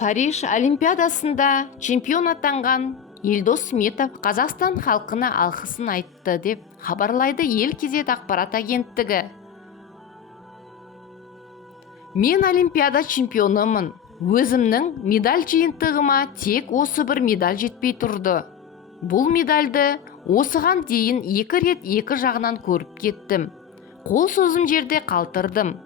Париж Олимпиадасында чемпион атанған Елдос Сметов Қазақстан халқына алғысын айтты деп хабарлайды Ел Кезет ақпарат агенттігі. Мен Олимпиада чемпионымын. Өзімнің медаль жиынтығыма тек осы бір медаль жетпей тұрды. Бұл медальды осыған дейін 2 рет 2 жағынан көріп кеттім. Қол созым жерде қалтырдым.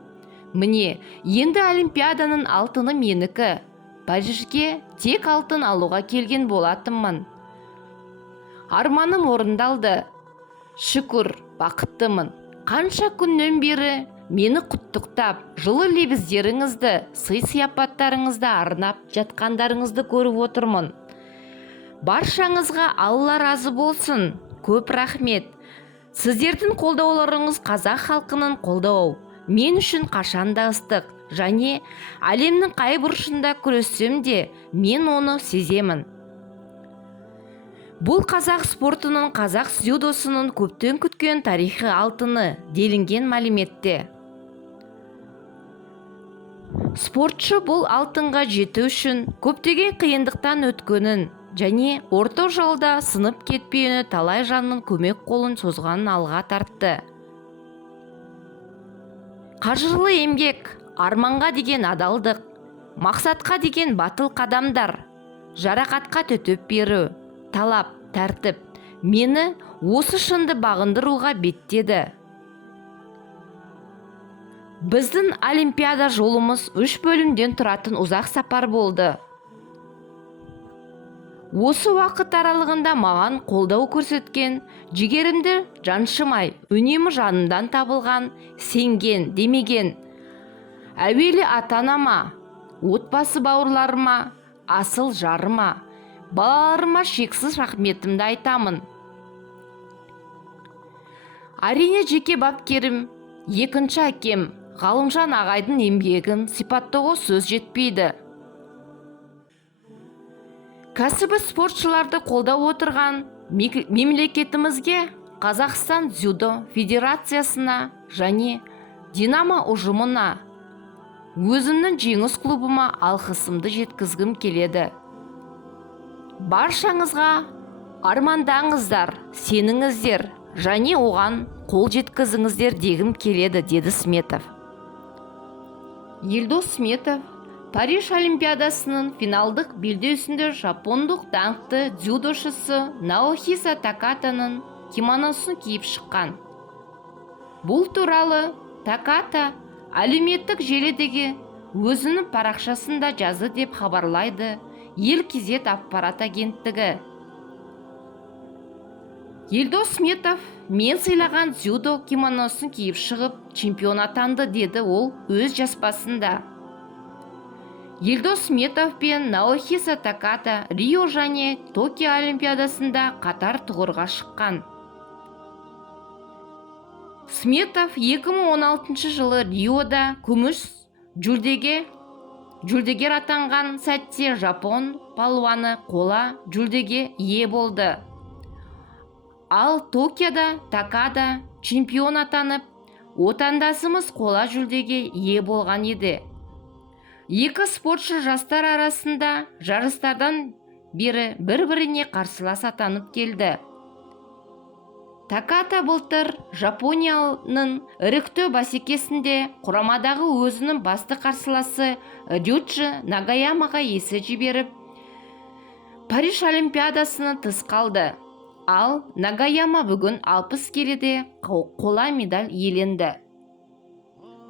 Міне, енді Олимпиаданың алтыны менікі. Парижге тек алтын алуға келген болатынмын. Арманым орындалды. Шүкір, бақыттымын. Қанша күннен бері мені құттықтап, жылы лебіздеріңізді, сый-сияпаттарыңызды арнап жатқандарыңызды көріп отырмын. Баршаңызға Алла разы болсын. Көп рахмет. Сіздердің қолдауларыңыз қазақ халқының қолдауы мен үшін қашанда ыстық, және әлемнің қай бұрышында күрессем де мен оны сеземін. Бұл қазақ спортының, қазақ дзюдосының көптен күткен тарихи алтыны делінген мәліметте. Спортшы бұл алтынға жету үшін көптеген қиындықтан өткенін және орта жолда сынып кетпеуіне талай жанның көмек қолын созғанын алға тартты. Қажырлы еңбек, арманға деген адалдық, мақсатқа деген батыл қадамдар, жарақатқа төтеп беру, талап, тәртіп мені осы шыңды бағындыруға беттеді. Біздің Олимпиада жолымыз 3 бөлімден тұратын ұзақ сапар болды. Осы уақыт аралығында маған қолдау көрсеткен, жігерімді жаншымай, үнемі жанымдан табылған, сенген, демеген, әуелі ата-анама, отбасы бауырларыма, асыл жарыма, балаларыма шексіз рахметімді айтамын. Әрине жеке бапкерім, екінші әкем, Ғалымжан ағайдың еңбегін сипаттауға сөз жетпейді. Кәсіби спортшыларды қолдап отырған мемлекетімізге, Қазақстан дзюдо федерациясына және Динамо ұжымына, өзімнің жеңіс клубыма алғысымды жеткізгім келеді. Баршаңызға армандаңыздар, сеніңіздер және оған қол жеткізіңіздер дегім келеді, деді Сметов. Елдос Сметов Париж Олимпиадасының финалдық белдесуінде жапондық даңқты дзюдошысы Наохиса Такатаның кимоносын киіп шыққан. Бұл туралы Таката әлеуметтік желідегі өзінің парақшасында жазды деп хабарлайды Ел Кезет ақпарат агенттігі. Елдос Сметов мен сыйлаған дзюдо кимоносын киіп шығып чемпион атанды, деді ол өз жазбасында. Елдос Сметов пен Наохиса Таката Рио және Токио Олимпиадасында қатар тұғырға шыққан. Сметов 2016 жылы Риода күміс жүлдегер атанған сәтте жапон палуаны қола жүлдеге ие болды. Ал Токиода Такада чемпион атанып, отандасымыз қола жүлдеге ие болған еді. Екі спортшы жастар арасында жарыстардан бері бір-біріне қарсылас атанып келді. Таката былтыр Жапонияның іріктеу бәсекесінде құрамадағы өзінің басты қарсыласы Рюджи Нагаямаға есе жіберіп, Париж Олимпиадасынан тыс қалды. Ал Нагаяма бүгін 60 келіде қола медаль иеленді.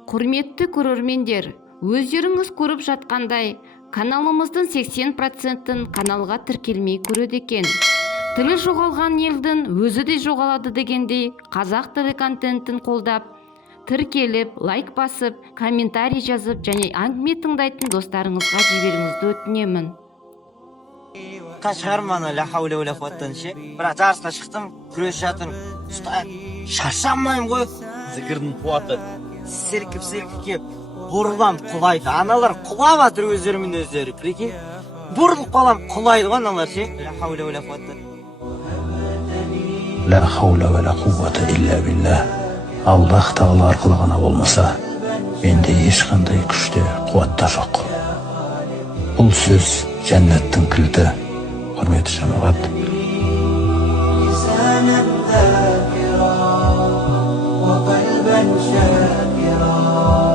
Құрметті көрермендер, өздеріңіз көріп жатқандай, каналымыздың 80%-ін каналға тіркелмей көреді екен. Тілі жоғалған елдің өзі де жоғалады дегендей, қазақ тілі контентін қолдап, тіркеліп, лайк басып, комментарий жазып және әңгіме тыңдайтын достарыңызға жіберіңізді өтінемін. Шығарманы ля хауля ля қуаттан ше. Бірақ жарысқа шықтым, күрес жатырмын. Шаршамайым ғой. Зікірдің қуаты серкіп-серкіп бұрылам құлайды. Аналар құлап атыр өздерімен өздері. Прикинь, бұрылып қалам құлайды ғой аналар ше. Ля хауля ля қуаттан. Ля хауля ля қуаты илля билля. Аллах тағала арқылы ғана болмаса, менде ешқандай күште қуатта жоқ. Бұл сөз жәннаттың кілті. Құрметті жамағат. لسانا ذاكرا وقلبا شاكرا